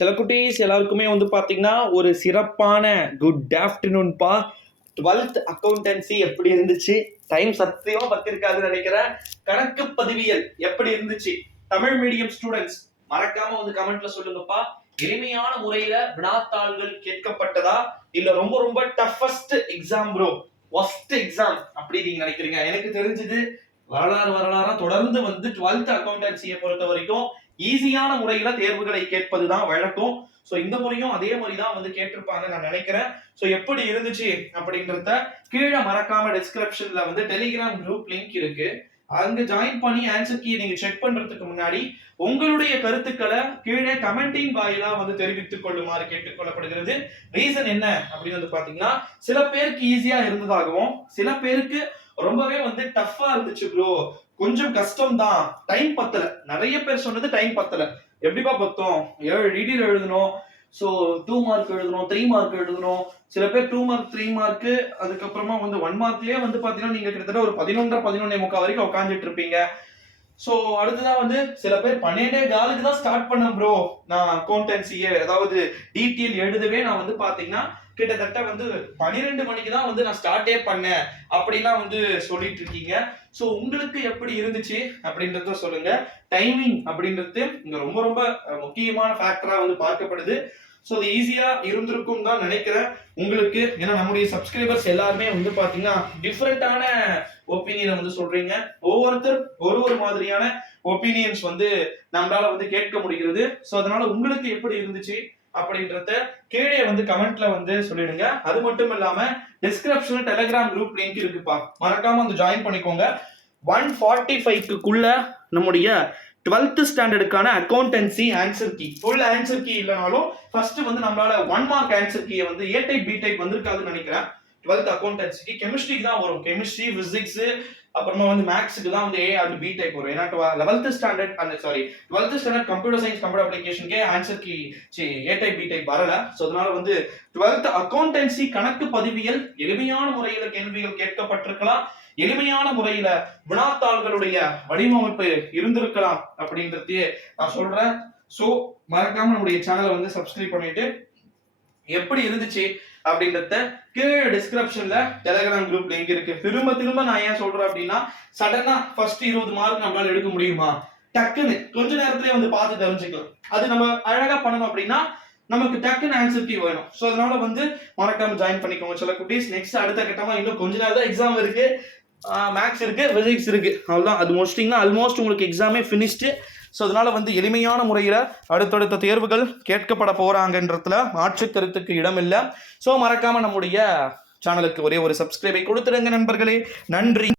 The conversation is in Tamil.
சில குட்டீஸ் எல்லாருக்குமே வந்து பார்த்தீங்கன்னா ஒரு சிறப்பான குட் ஆஃப்டர்நூன்பா. 12th அக்கௌண்டன்சி எப்படி இருந்துச்சு? டைம் சத்தியமா பத்திருக்காதுன்னு நினைக்கிறேன். கணக்கு பதிவியல் எப்படி இருந்துச்சு? தமிழ் மீடியம் ஸ்டூடெண்ட்ஸ் மறக்காம வந்து கமெண்ட்ல சொல்லுங்கப்பா. எளிமையான முறையில வினாத்தாள்கள் கேட்கப்பட்டதா இல்ல ரொம்ப ரொம்ப toughest exam bro, worst exam அப்படி நீங்க நினைக்கிறீங்க? எனக்கு தெரிஞ்சது வரலாறா தொடர்ந்து வந்து 12th அக்கௌண்டன்சியை பொறுத்த வரைக்கும் ஈஸியான முறையில தேர்வுகளை கேட்பதுதான் வழக்கம். சோ இந்த முறையும் அதே மாதிரி தான் வந்து கேட்டிருப்பாங்க நான் நினைக்கிறேன். சோ எப்படி இருந்துச்சு அப்படின்றத கீழே மறக்காம டிஸ்கிரிப்ஷன்ல வந்து டெலிகிராம் குரூப் லிங்க் இருக்கு, அங்க ஜாயின் பண்ணி ஆன்சர் கீ நீங்க செக் பண்றதுக்கு முன்னாடி உங்களுடைய கருத்துக்களை கீழே கமெண்டிங் வாயிலா வந்து தெரிவித்துக் கொள்ளுமாறு கேட்டுக்கொள்ளப்படுகிறது. ரீசன் என்ன அப்படின்னு வந்து பாத்தீங்கன்னா, சில பேருக்கு ஈஸியா இருந்ததாகவும் சில பேருக்கு ரொம்பவே வந்து டஃப்பா இருந்துச்சு ப்ரோ, கொஞ்சம் கஷ்டம் தான், டைம் பத்தல. நிறைய பேர் சொன்னது டைம் பத்தல. எப்படிப்பா பத்தோம்? 7 ரீடில் எழுதணும், ஸோ 2 மார்க் எழுதணும், 3 மார்க் எழுதணும். சில பேர் 2 மார்க் 3 மார்க், அதுக்கப்புறமா வந்து 1 மார்க்லயே வந்து பாத்தீங்கன்னா நீங்க கிட்டத்தட்ட ஒரு 11:30 வரைக்கும் உட்காந்துட்டு இருப்பீங்க. சோ அடுத்ததான் வந்து சில பேர் 12:15 தான் ஸ்டார்ட் பண்ணேன் ப்ரோ நான் அக்கௌண்டன்சியே, அதாவது டீட்டெயில் எழுதவே நான் வந்து பாத்தீங்கன்னா கிட்டத்தட்ட வந்து 12 மணிக்கு தான் வந்து நான் ஸ்டார்டே பண்ணேன் அப்படிலாம் வந்து சொல்லிட்டு இருக்கீங்க. சோ உங்களுக்கு எப்படி இருந்துச்சு அப்படின்றத சொல்லுங்க. டைமிங் அப்படின்றது இங்க ரொம்ப ரொம்ப முக்கியமான ஃபேக்டரா வந்து பார்க்கப்படுது. ஸோ அது ஈஸியா இருந்திருக்கும் தான் நினைக்கிறேன் உங்களுக்கு. ஏன்னா நம்முடைய சப்ஸ்கிரைபர்ஸ் எல்லாருமே வந்து பாத்தீங்கன்னா டிஃப்ரெண்டான ஒப்பீனியனை வந்து சொல்றீங்க. ஒவ்வொருத்தர் ஒரு மாதிரியான ஒப்பீனியன்ஸ் வந்து நம்மளால வந்து கேட்க முடிகிறது. ஸோ அதனால உங்களுக்கு எப்படி இருந்துச்சு அப்படின்றத கீழே வந்து கமெண்ட்ல வந்து சொல்லிடுங்க. அது மட்டும் இல்லாம டிஸ்கிரிப்ஷன்ல டெலிகிராம் குரூப் லிங்க் இருக்குப்பா, மறக்காம வந்து ஜாயின் பண்ணிக்கோங்க. 145க்குள்ள நம்முடைய 12th ஸ்டாண்டர்டுக்கான accountancy answer key, full answer key இல்லைனாலும் ஃபர்ஸ்ட் வந்து நம்மளால 1 மார்க் ஆன்சர் கீயை வந்து ஏ டைப் பி டைப் வந்திருக்காதுன்னு நினைக்கிறேன். 12th அக்கௌண்டன்சிக்கு கெமிஸ்ட்ரிக்கு தான் வரும், கெமிஸ்ட்ரி பிசிக்ஸ் அப்புறமா வந்து மேக்ஸுக்கு தான் வந்து ஏ அண்ட் பி டைப் வரும். ஏன்னா 12th standard computer science computer அப்ளிகேஷனுக்கே answer key A type B type வரல. ஸோ அதனால வந்து 12th அக்கௌண்டன்சி கணக்கு பதிவியல் எளிமையான முறையில கேள்விகள் கேட்கப்பட்டிருக்கலாம், எளிமையான முறையில வினாத்தாள்களுடைய வடிவமைப்பு இருந்திருக்கலாம் அப்படின்றதையே நான் சொல்றேன். சோ மறக்காம நம்முடைய சேனலை வந்து சப்ஸ்கிரைப் பண்ணிட்டு எப்படி இருந்துச்சு அப்படின்றத கீழே டிஸ்கிரிப்ஷன்ல டெலிகிராம் குரூப் லிங்க் இருக்கு. திரும்ப நான் ஏன் சொல்றேன் அப்படின்னா, சடனா ஃபர்ஸ்ட் 20 மார்க் நம்மளால எடுக்க முடியுமா? டக்குன்னு கொஞ்ச நேரத்திலே வந்து பார்த்து தெரிஞ்சுக்கலாம். அது நம்ம அழகா பண்ணணும் அப்படின்னா நமக்கு டக்குன்னு ஆன்சர் கீ வேணும். ஸோ அதனால வந்து மறக்காம ஜாயின் பண்ணிக்கோங்க சில குட்டீஸ். நெக்ஸ்ட் அடுத்த கட்டமா இன்னும் கொஞ்ச நேரம் தான் எக்ஸாம் இருக்கு, மேக்ஸ் இருக்கு, பிசிக்ஸ் இருக்கு, அவ்வளோதான். அது முடிச்சிட்டிங்கன்னா ஆல்மோஸ்ட் உங்களுக்கு எக்ஸாமே ஃபினிஷ்டு. ஸோ அதனால வந்து எளிமையான முறையில் அடுத்தடுத்த தேர்வுகள் கேட்கப்பட போறாங்கன்றதுல மாற்று கருத்துக்கு இடம் இல்லை. ஸோ மறக்காம நம்முடைய சேனலுக்கு ஒரே ஒரு சப்ஸ்கிரைபை கொடுத்துடுங்க நண்பர்களே. நன்றி.